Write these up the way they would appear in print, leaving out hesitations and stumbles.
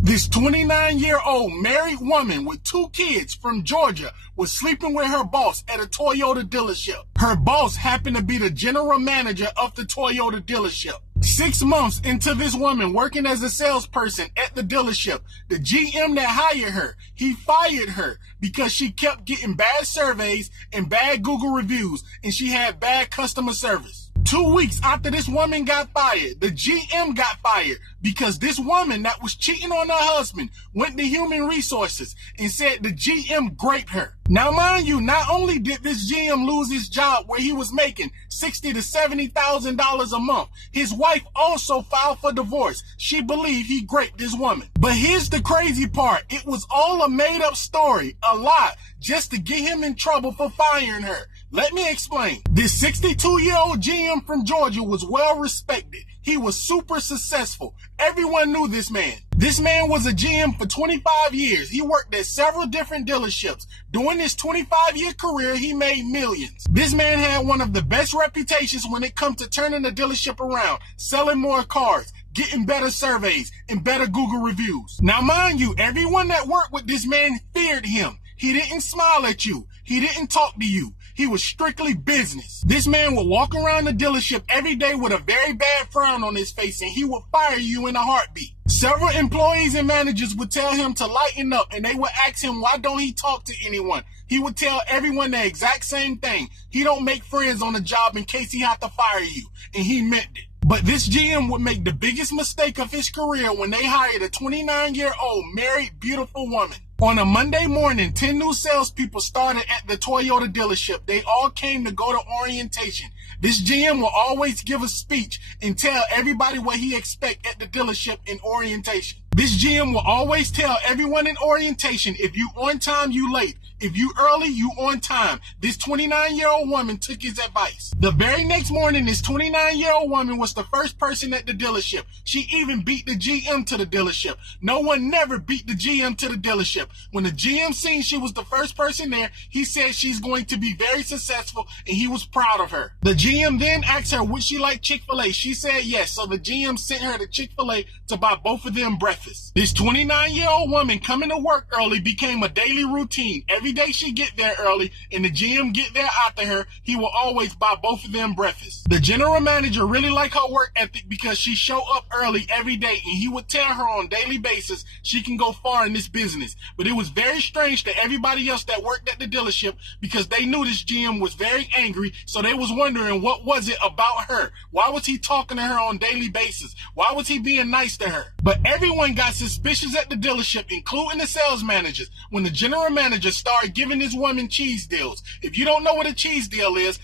This 29-year-old married woman with 2 kids from Georgia was sleeping with her boss at a Toyota dealership. Her boss happened to be the general manager of the Toyota dealership. 6 months into this woman working as a salesperson at the dealership, the GM that hired her, he fired her because she kept getting bad surveys and bad Google reviews, and she had bad customer service. 2 weeks after this woman got fired, the GM got fired because this woman that was cheating on her husband went to human resources and said the GM raped her. Now, mind you, not only did this GM lose his job where he was making $60,000 to $70,000 a month, his wife also filed for divorce. She believed he raped this woman. But here's the crazy part. It was all a made-up story, a lie, just to get him in trouble for firing her. Let me explain. This 62-year-old GM from Georgia was well respected. He was super successful. Everyone knew this man. This man was a GM for 25 years. He worked at several different dealerships. During his 25-year career, he made millions. This man had one of the best reputations when it comes to turning the dealership around, selling more cars, getting better surveys, and better Google reviews. Now, mind you, everyone that worked with this man feared him. He didn't smile at you. He didn't talk to you. He was strictly business. This man would walk around the dealership every day with a very bad frown on his face, and he would fire you in a heartbeat. Several employees and managers would tell him to lighten up, and they would ask him, why don't he talk to anyone? He would tell everyone the exact same thing. He don't make friends on the job in case he had to fire you, and he meant it. But this GM would make the biggest mistake of his career when they hired a 29-year-old married, beautiful woman. On a Monday morning, 10 new salespeople started at the Toyota dealership. They all came to go to orientation. This GM will always give a speech and tell everybody what he expects at the dealership in orientation. This GM will always tell everyone in orientation, if you on time, you late. If you early, you on time. This 29-year-old woman took his advice. The very next morning, this 29-year-old woman was the first person at the dealership. She even beat the GM to the dealership. No one never beat the GM to the dealership. When the GM seen she was the first person there, he said she's going to be very successful, and he was proud of her. The GM then asked her, would she like Chick-fil-A? She said yes, so the GM sent her to Chick-fil-A to buy both of them breakfast. This 29-year-old woman coming to work early became a daily routine. Every day she get there early and the GM get there after her, he will always buy both of them breakfast. The general manager really liked her work ethic because she show up early every day, and he would tell her on a daily basis she can go far in this business. But it was very strange to everybody else that worked at the dealership because they knew this GM was very angry, so they was wondering what was it about her? Why was he talking to her on a daily basis? Why was he being nice to her? But everyone got suspicious at the dealership, including the sales managers, when the general manager started giving this woman cheese deals. If you don't know what a cheese deal is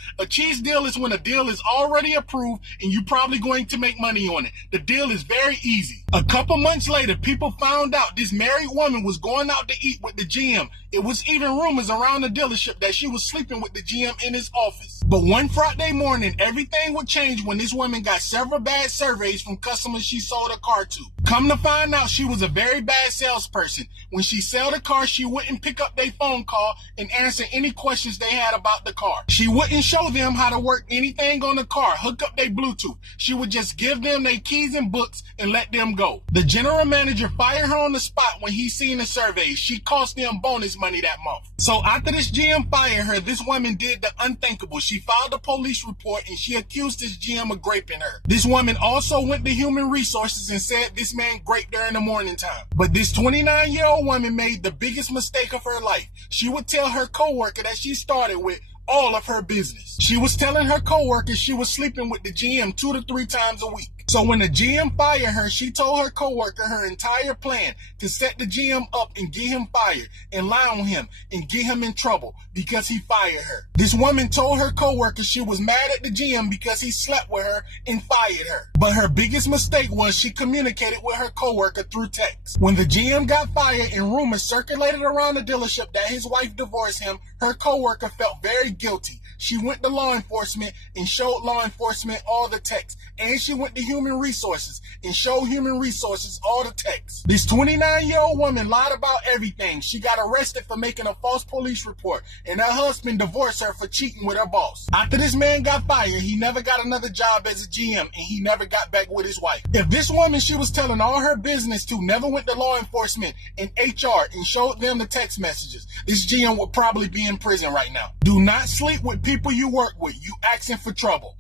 when a deal is already approved and you're probably going to make money on it. The deal is very easy. A couple months later, people found out this married woman was going out to eat with the GM. It was even rumors around the dealership that she was sleeping with the GM in his office. But one Friday morning, everything would change when this woman got several bad surveys from customers she sold a car to. Come to find out, she was a very bad salesperson. When she sold a car, she wouldn't pick up their phone call and answer any questions they had about the car. She wouldn't show them how to work anything on the car, hook up their Bluetooth. She would just give them their keys and books and let them go. The general manager fired her on the spot when he seen the surveys. She cost them bonus money that month. So after this GM fired her, this woman did the unthinkable. She filed a police report and she accused this GM of raping her. This woman also went to human resources and said this man raped her in the morning time. But this 29-year-old woman made the biggest mistake of her life. She would tell her coworker that she started with all of her business. She was telling her coworkers she was sleeping with the GM 2 to 3 times a week. So when the GM fired her, she told her coworker her entire plan to set the GM up and get him fired and lie on him and get him in trouble because he fired her. This woman told her coworker she was mad at the GM because he slept with her and fired her. But her biggest mistake was she communicated with her coworker through text. When the GM got fired and rumors circulated around the dealership that his wife divorced him, her coworker felt very guilty. She went to law enforcement and showed law enforcement all the texts. And she went to human resources and showed human resources all the texts. This 29-year-old woman lied about everything. She got arrested for making a false police report, and her husband divorced her for cheating with her boss. After this man got fired, he never got another job as a GM, and he never got back with his wife. If this woman she was telling all her business to never went to law enforcement and HR and showed them the text messages, this GM would probably be in prison right now. Do not sleep with people you work with. You asking for trouble.